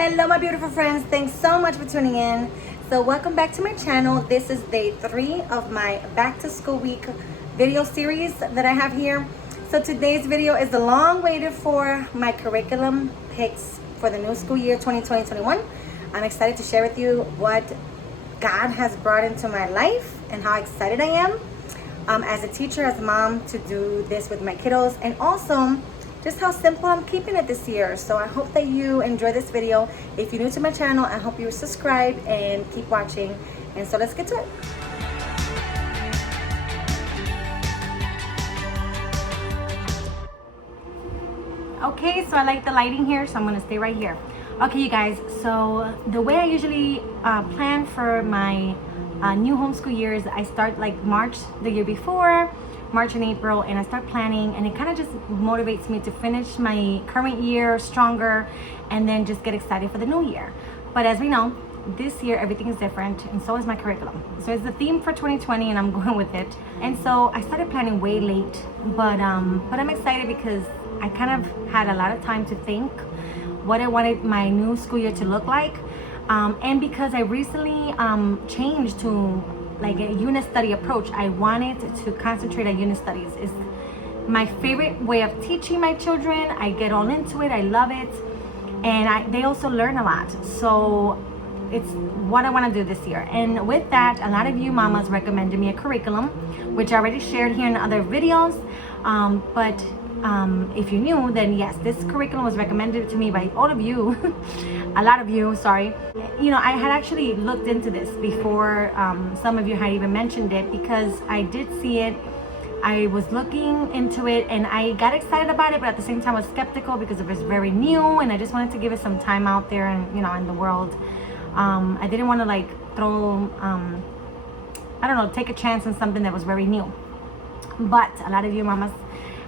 Hello my beautiful friends, thanks so much for tuning in. So welcome back to my channel. This is day 3 of my back to school week video series that I have here. So today's video is the long waited for my curriculum picks for the new school year 2020-21. I'm excited to share with you what God has brought into my life and how excited I am as a teacher, as a mom, to do this with my kiddos, and also just how simple I'm keeping it this year. So I hope that you enjoy this video. If you're new to my channel, I hope you subscribe and keep watching. And so let's get to it. Okay, so I like the lighting here, so I'm gonna stay right here. Okay, you guys, so the way I usually plan for my new homeschool years, I start like March the year before, March and April, and I start planning, and it kind of just motivates me to finish my current year stronger and then just get excited for the new year. But as we know, this year everything is different, and so is my curriculum. So it's the theme for 2020 and I'm going with it. And so I started planning way late, but I'm excited because I kind of had a lot of time to think what I wanted my new school year to look like, and because I recently changed to like a unit study approach. I wanted to concentrate on unit studies. It's my favorite way of teaching my children. I get all into it, I love it, and they also learn a lot. So it's what I want to do this year. And with that, a lot of you mamas recommended me a curriculum, which I already shared here in other videos, but if you're new, then yes, this curriculum was recommended to me by all of you. A lot of you, sorry. You know, I had actually looked into this before some of you had even mentioned it, because I did see it. I was looking into it and I got excited about it, but at the same time I was skeptical because it was very new and I just wanted to give it some time out there and, you know, in the world. I didn't want to like throw, I don't know, take a chance on something that was very new. But a lot of you mamas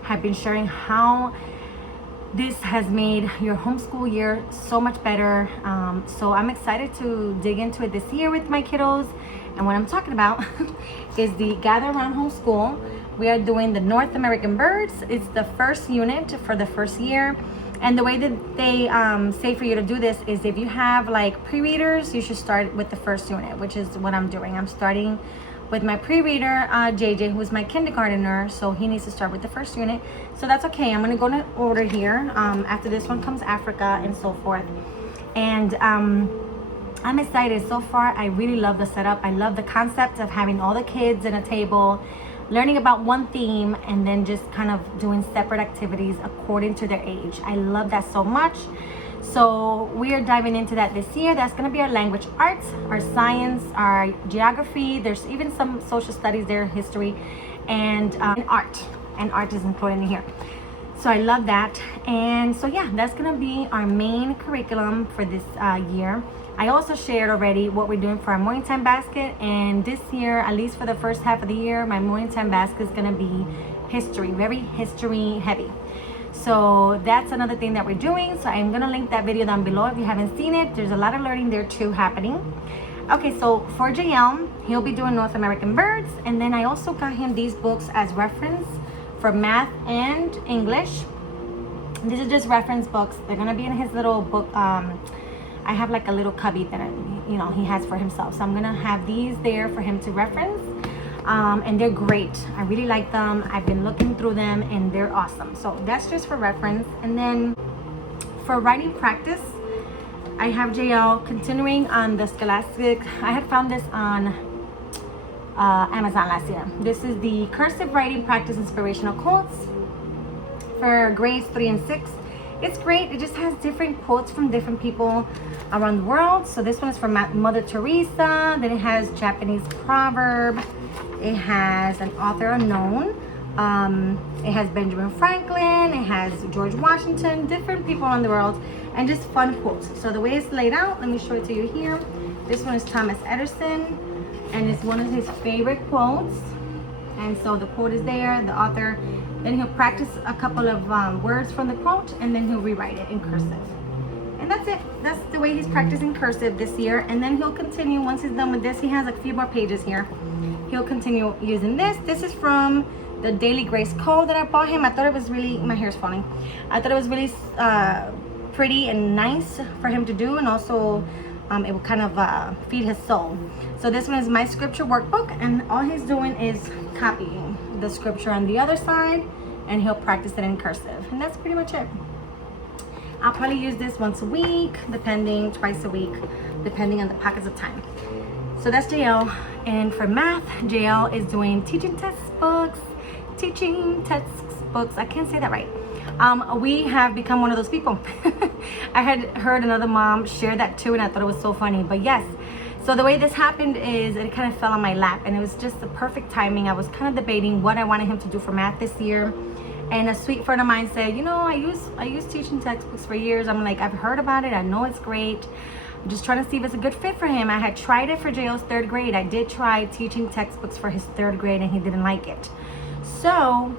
have been sharing how this has made your homeschool year so much better. So I'm excited to dig into it this year with my kiddos. And what I'm talking about is the Gather Around Homeschool. We are doing the North American birds. It's the first unit for the first year. And the way that they say for you to do this is if you have like pre-readers, you should start with the first unit, which is what I'm doing. I'm starting with my pre-reader, JJ, who's my kindergartner, so he needs to start with the first unit. So that's okay. I'm gonna go in order here. After this one comes Africa and so forth. And I'm excited. So far, I really love the setup. I love the concept of having all the kids at a table, learning about one theme, and then just kind of doing separate activities according to their age. I love that so much. So we are diving into that this year. That's going to be our language arts, our science, our geography. There's even some social studies there, history, and art. And art is included in here. So I love that. And so yeah, that's going to be our main curriculum for this year. I also shared already what we're doing for our morning time basket. And this year, at least for the first half of the year, my morning time basket is going to be history, very history heavy. So that's another thing that we're doing. So I'm gonna link that video down below if you haven't seen it. There's a lot of learning there too happening. Okay, so for JL, he'll be doing North American birds, and then I also got him these books as reference for math and English. These are just reference books. They're gonna be in his little book. I have like a little cubby that he has for himself. So I'm gonna have these there for him to reference. And they're great. I really like them. I've been looking through them and they're awesome. So that's just for reference. And then for writing practice, I have JL continuing on the Scholastic. I had found this on Amazon last year. This is the cursive writing practice inspirational quotes for grades 3 and 6. It's great. It just has different quotes from different people around the world. So this one is from Mother Teresa. Then it has Japanese proverb. It has an author unknown. It has Benjamin Franklin. It has George Washington, different people around the world, and just fun quotes. So the way it's laid out, let me show it to you here. This one is Thomas Edison, and it's one of his favorite quotes. And so the quote is there, the author. Then he'll practice a couple of words from the quote, and then he'll rewrite it in cursive. And that's it. That's the way he's practicing cursive this year. And then he'll continue, once he's done with this, he has a few more pages here. He'll continue using this. This is from the Daily Grace Code that I bought him. I thought it was really, my hair's falling. I thought it was really pretty and nice for him to do, and also it will kind of feed his soul. So this one is my scripture workbook, and all he's doing is copying the scripture on the other side, and he'll practice it in cursive, and that's pretty much it. I'll probably use this once a week, twice a week, depending on the pockets of time. So that's JL. And for math, JL is doing teaching textbooks. I can't say that right. We have become one of those people. I had heard another mom share that too, and I thought it was so funny. But yes, so the way this happened is it kind of fell on my lap, and it was just the perfect timing. I was kind of debating what I wanted him to do for math this year, and a sweet friend of mine said, you know, I use teaching textbooks for years. I'm like, I've heard about it. I know it's great. I'm just trying to see if it's a good fit for him. I had tried it for JL's 3rd grade. I did try teaching textbooks for his 3rd grade, and he didn't like it. So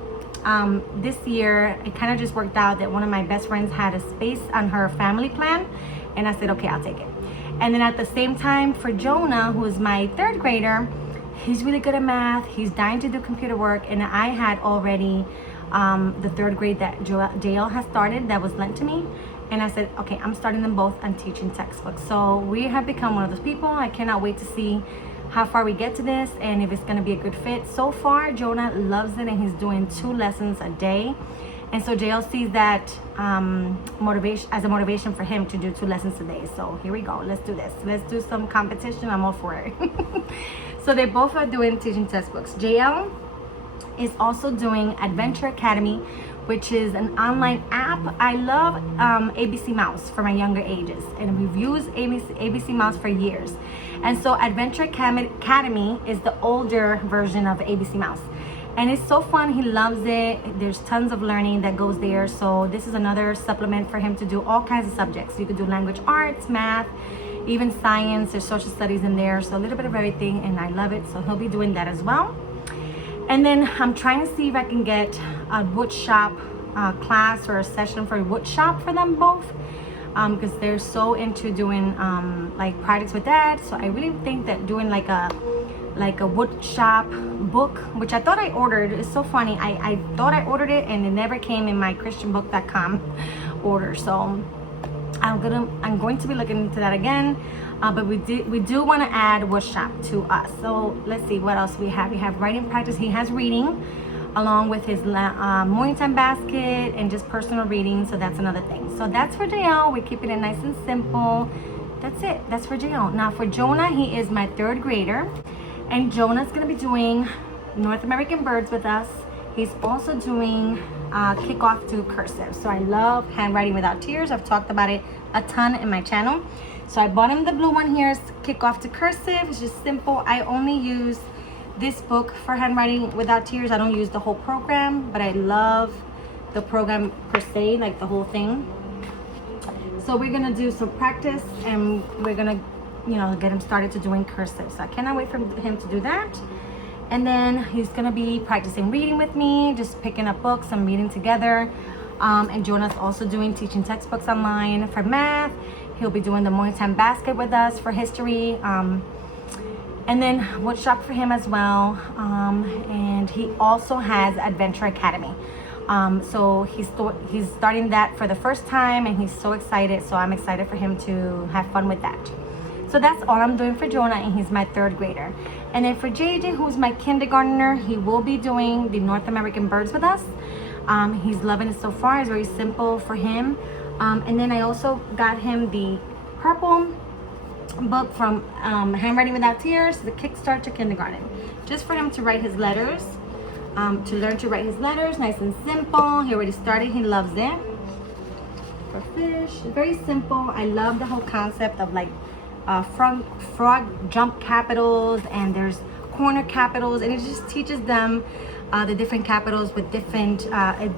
this year, it kind of just worked out that one of my best friends had a space on her family plan, and I said, okay, I'll take it. And then at the same time, for Jonah, who is my 3rd grader, he's really good at math. He's dying to do computer work, and I had already the 3rd grade that JL has started that was lent to me. And I said, okay, I'm starting them both on teaching textbooks. So we have become one of those people. I cannot wait to see how far we get to this and if it's gonna be a good fit. So far, Jonah loves it, and he's doing 2 lessons a day. And so JL sees that motivation for him to do 2 lessons a day. So here we go, let's do this. Let's do some competition, I'm all for it. So they both are doing teaching textbooks. JL is also doing Adventure Academy, which is an online app. I love ABC Mouse for my younger ages, and we've used ABC Mouse for years. And so Adventure Academy is the older version of ABC Mouse, and it's so fun. He loves it. There's tons of learning that goes there. So this is another supplement for him to do all kinds of subjects. You could do language arts, math, even science. There's social studies in there, so a little bit of everything, and I love it. So he'll be doing that as well. And then I'm trying to see if I can get a wood shop class or a session for wood shop for them both, because they're so into doing like projects with that. So I really think that doing like a wood shop book, which I thought I ordered, is so funny. I thought I ordered it and it never came in my christianbook.com order. So I'm going to be looking into that again. But we do want to add wood shop to us. So let's see what else we have. We have writing practice. He has reading along with his morning time basket and just personal reading. So that's another thing. So that's for JL. We're keeping it nice and simple. That's it. That's for JL. Now for Jonah, he is my 3rd grader, and Jonah's going to be doing North American Birds with us. He's also doing kickoff to cursive. So I love handwriting without tears. I've talked about it a ton in my channel. So I bought him the blue one here, kickoff to cursive. It's just simple. I only use this book for handwriting without tears. I don't use the whole program, but I love the program per se, like the whole thing. So we're gonna do some practice, and we're gonna, you know, get him started to doing cursive. So I cannot wait for him to do that. And then he's gonna be practicing reading with me, just picking up books and reading together. And Jonah's also doing teaching textbooks online for math. He'll be doing the morning time basket with us for history. And then wood shop for him as well. And he also has Adventure Academy. So he's starting that for the first time, and he's so excited. So I'm excited for him to have fun with that. So that's all I'm doing for Jonah, and he's my 3rd grader. And then for JJ, who's my kindergartner, he will be doing the North American Birds with us. He's loving it so far. It's very simple for him. And then I also got him the purple book from Handwriting Without Tears, the Kickstart to Kindergarten, just for him to write his letters, to learn to write his letters, nice and simple. He already started. He loves it. For fish, very simple. I love the whole concept of like frog jump capitals, and there's corner capitals, and it just teaches them the different capitals with different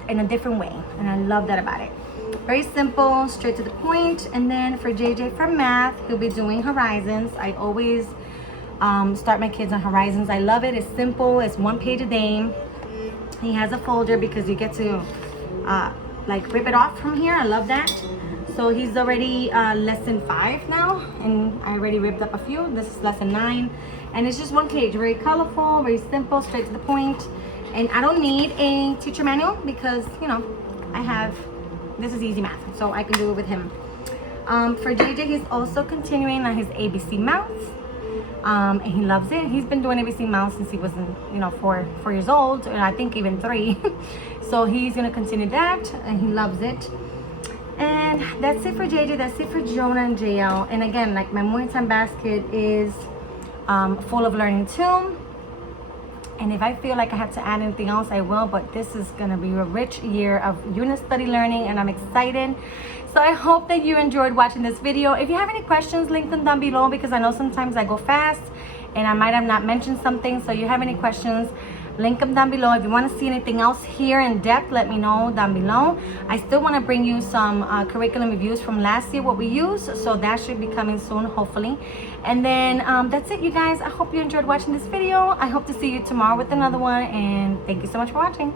in a different way, and I love that about it. Very simple, straight to the point. And then for JJ for math, he'll be doing Horizons. I always start my kids on Horizons. I love it. It's simple. It's 1 page a day. He has a folder because you get to like rip it off from here. I love that. So he's already lesson 5 now, and I already ripped up a few. This is lesson 9, and it's just 1 page. Very colorful, very simple, straight to the point. And I don't need a teacher manual because, you know, I have this is easy math, so I can do it with him. For JJ, he's also continuing on his ABC Mouse. And he loves it. He's been doing ABC Mouse since he was, 4 years old, and I think even 3. So he's gonna continue that, and he loves it. And that's it for JJ. That's it for Jonah and JL. And again, like, my morning time basket is full of learning too. And if I feel like I have to add anything else, I will. But this is gonna be a rich year of unit study learning, and I'm excited. So I hope that you enjoyed watching this video. If you have any questions, link them down below, because I know sometimes I go fast and I might have not mentioned something. So you have any questions, link them down below. If you want to see anything else here in depth, let me know down below. I still want to bring you some curriculum reviews from last year, what we used. So that should be coming soon, hopefully. And then that's it, you guys. I hope you enjoyed watching this video. I hope to see you tomorrow with another one. And thank you so much for watching.